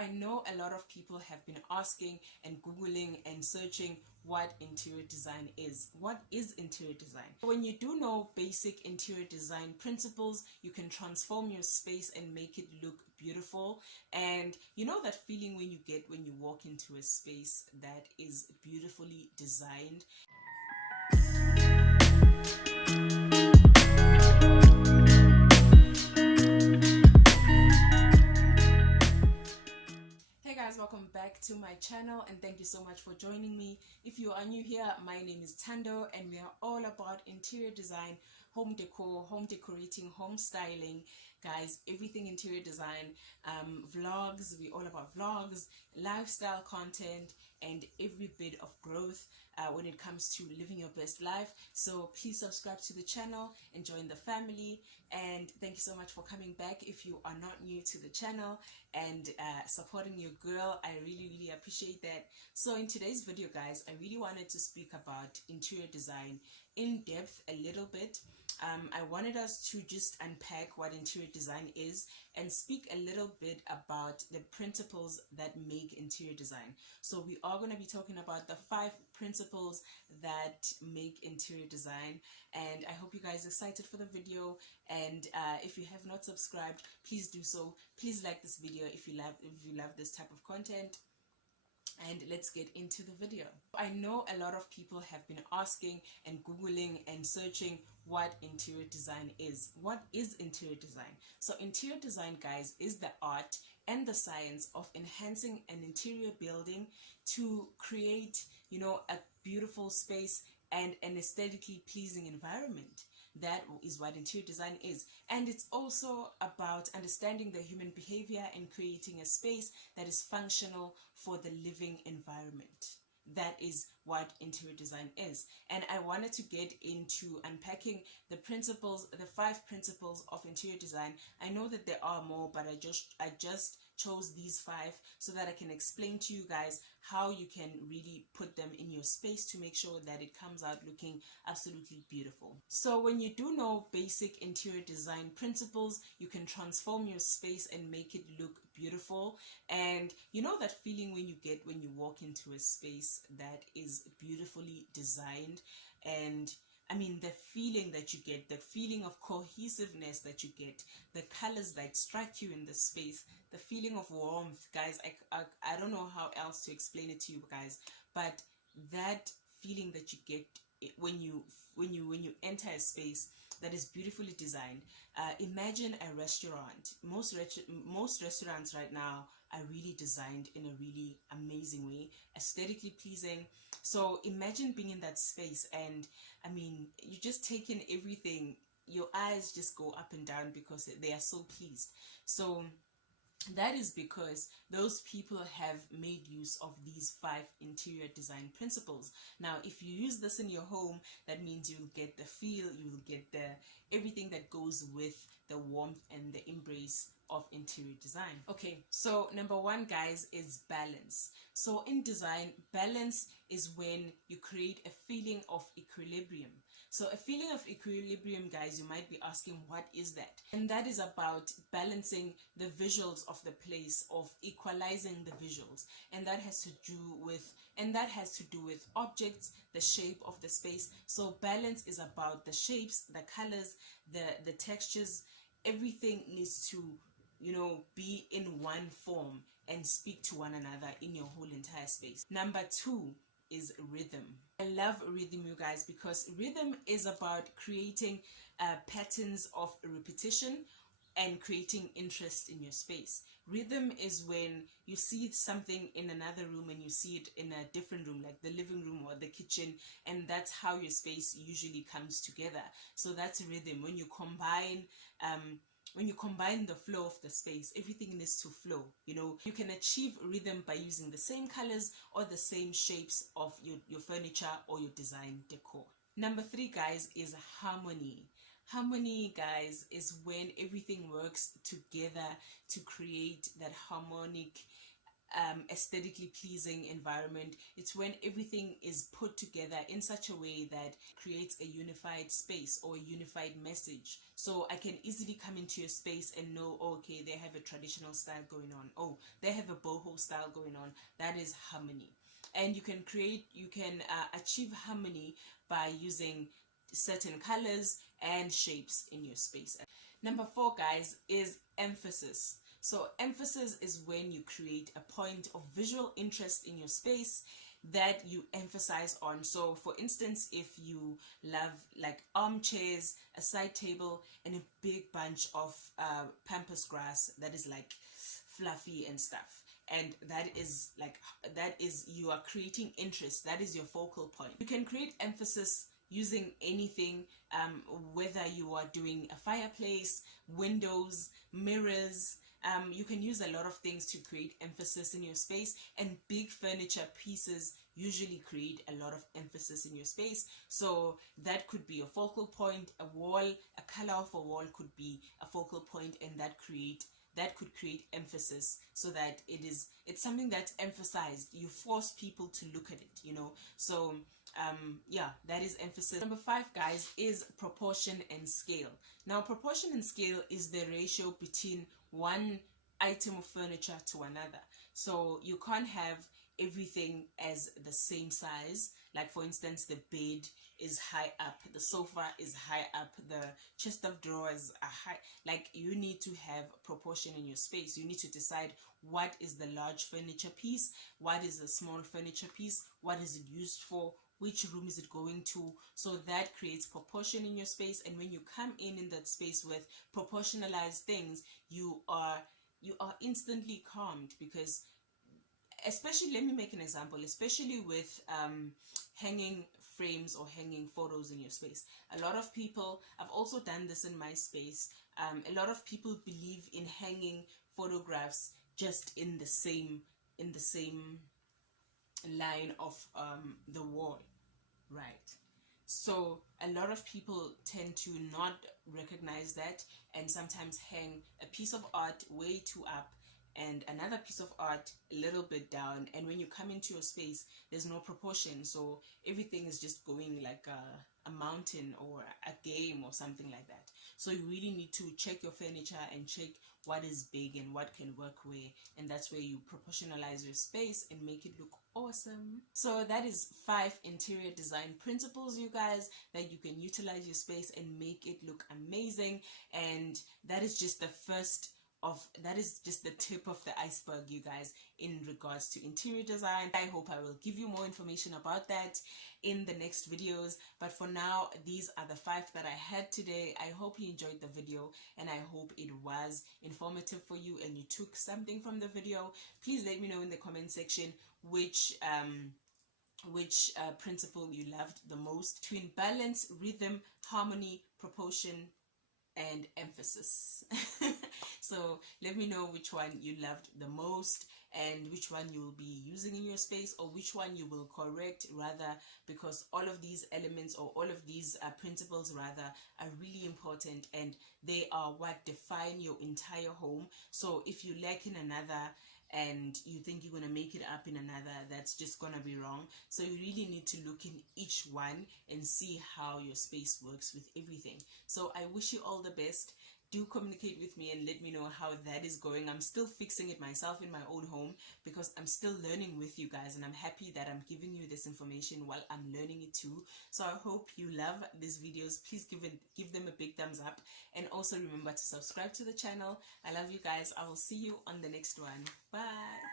I know a lot of people have been asking and Googling and searching what interior design is. What is interior design? When you do know basic interior design principles, you can transform your space and make it look beautiful. And you know that feeling when you get when you walk into a space that is beautifully designed. Hey guys, welcome back to my channel and thank you so much for joining me. If you are new here, my name is Thando and we are all about interior design, home decor, home decorating, home styling, guys, everything interior design, vlogs. We're all about vlogs, lifestyle content, and every bit of growth when it comes to living your best life. So please subscribe to the channel and join the family, and thank you so much for coming back if you are not new to the channel and supporting your girl. I really appreciate that. So in today's video, guys, I really wanted to speak about interior design in depth a little bit. I wanted us to just unpack what interior design is and speak a little bit about the principles that make interior design. So we are going to be talking about the 5 principles that make interior design, and I hope you guys are excited for the video. And if you have not subscribed, please do so. Please like this video if you love this type of content. And let's get into the video. I know a lot of people have been asking and Googling and searching what interior design is. What is interior design? So interior design, guys, is the art and the science of enhancing an interior building to create, a beautiful space and an aesthetically pleasing environment. That is what interior design is. And it's also about understanding the human behavior and creating a space that is functional for the living environment. That is what interior design is. And I wanted to get into unpacking the principles, the 5 principles of interior design. I know that there are more, but I just chose these 5 so that I can explain to you guys how you can really put them in your space to make sure that it comes out looking absolutely beautiful. So when you do know basic interior design principles, you can transform your space and make it look beautiful. And you know that feeling when you get when you walk into a space that is beautifully designed, and I mean the feeling that you get, the feeling of cohesiveness that you get, the colors that strike you in the space, the feeling of warmth, guys. I don't know how else to explain it to you guys, but that feeling that you get when you enter a space that is beautifully designed. Imagine a restaurant. Most restaurants right now are really designed in a really amazing way, aesthetically pleasing. So imagine being in that space, and I mean, you just take in everything. Your eyes just go up and down because they are so pleased. So that is because those people have made use of these 5 interior design principles. Now, if you use this in your home, that means you'll get the feel, you'll get the everything that goes with the warmth and the embrace of interior design. Okay, so number 1, guys, is balance. So in design, balance is when you create a feeling of equilibrium. So a feeling of equilibrium, guys, you might be asking, what is that? And that is about balancing the visuals of the place, of equalizing the visuals. And that has to do with objects, the shape of the space. So balance is about the shapes, the colors, the textures. Everything needs to, be in one form and speak to one another in your whole entire space. Number 2 is rhythm. I love rhythm, you guys, because rhythm is about creating patterns of repetition and creating interest in your space. Rhythm is when you see something in another room and you see it in a different room, like the living room or the kitchen, and that's how your space usually comes together. So that's rhythm. When you combine the flow of the space, everything needs to flow. You can achieve rhythm by using the same colors or the same shapes of your furniture or your design decor. Number 3, guys, is harmony. Harmony, guys, is when everything works together to create that harmonic, aesthetically pleasing environment. It's when everything is put together in such a way that creates a unified space or a unified message. So I can easily come into your space and know, oh, okay, they have a traditional style going on. Oh, they have a boho style going on. That is harmony. And you can achieve harmony by using certain colors and shapes in your space. Number 4, guys, is emphasis. So emphasis is when you create a point of visual interest in your space that you emphasize on. So for instance, if you love like armchairs, a side table, and a big bunch of pampas grass that is like fluffy and stuff, and that is you are creating interest. That is your focal point. You can create emphasis using anything, whether you are doing a fireplace, windows, mirrors. You can use a lot of things to create emphasis in your space, and big furniture pieces usually create a lot of emphasis in your space. So that could be a focal point. A wall, a color of a wall could be a focal point, and that could create emphasis, so that it's something that's emphasized. You force people to look at it, you know. So yeah, that is emphasis. Number 5, guys, is proportion and scale. Now, proportion and scale is the ratio between one item of furniture to another. So you can't have everything as the same size. Like for instance, the bed is high up, the sofa is high up, the chest of drawers are high. Like, you need to have proportion in your space. You need to decide what is the large furniture piece, what is the small furniture piece, what is it used for, which room is it going to. So that creates proportion in your space. And when you come in that space with proportionalized things, you are instantly calmed, because especially, let me make an example, especially with hanging frames or hanging photos in your space. A lot of people, I've also done this in my space, a lot of people believe in hanging photographs just in the same line of the wall, right? So a lot of people tend to not recognize that, and sometimes hang a piece of art way too up and another piece of art a little bit down, and when you come into your space, there's no proportion. So everything is just going like a mountain or a game or something like that. So you really need to check your furniture and check what is big and what can work where, and that's where you proportionalize your space and make it look awesome. So that is 5 interior design principles, you guys, that you can utilize your space and make it look amazing. And that is just the tip of the iceberg, you guys, in regards to interior design. I hope I will give you more information about that in the next videos, but for now, these are the 5 that I had today. I hope you enjoyed the video, and I hope it was informative for you and you took something from the video. Please let me know in the comment section which principle you loved the most, between balance, rhythm, harmony, proportion, and emphasis. So let me know which one you loved the most, and which one you will be using in your space, or which one you will correct rather, because all of these elements, or all of these principles rather, are really important, and they are what define your entire home. So if you lack in another and you think you're going to make it up in another, that's just going to be wrong. So you really need to look in each one and see how your space works with everything. So I wish you all the best. Do communicate with me and let me know how that is going. I'm still fixing it myself in my own home, because I'm still learning with you guys, and I'm happy that I'm giving you this information while I'm learning it too. So I hope you love these videos. Please give them a big thumbs up, and also remember to subscribe to the channel. I love you guys. I will see you on the next one. Bye.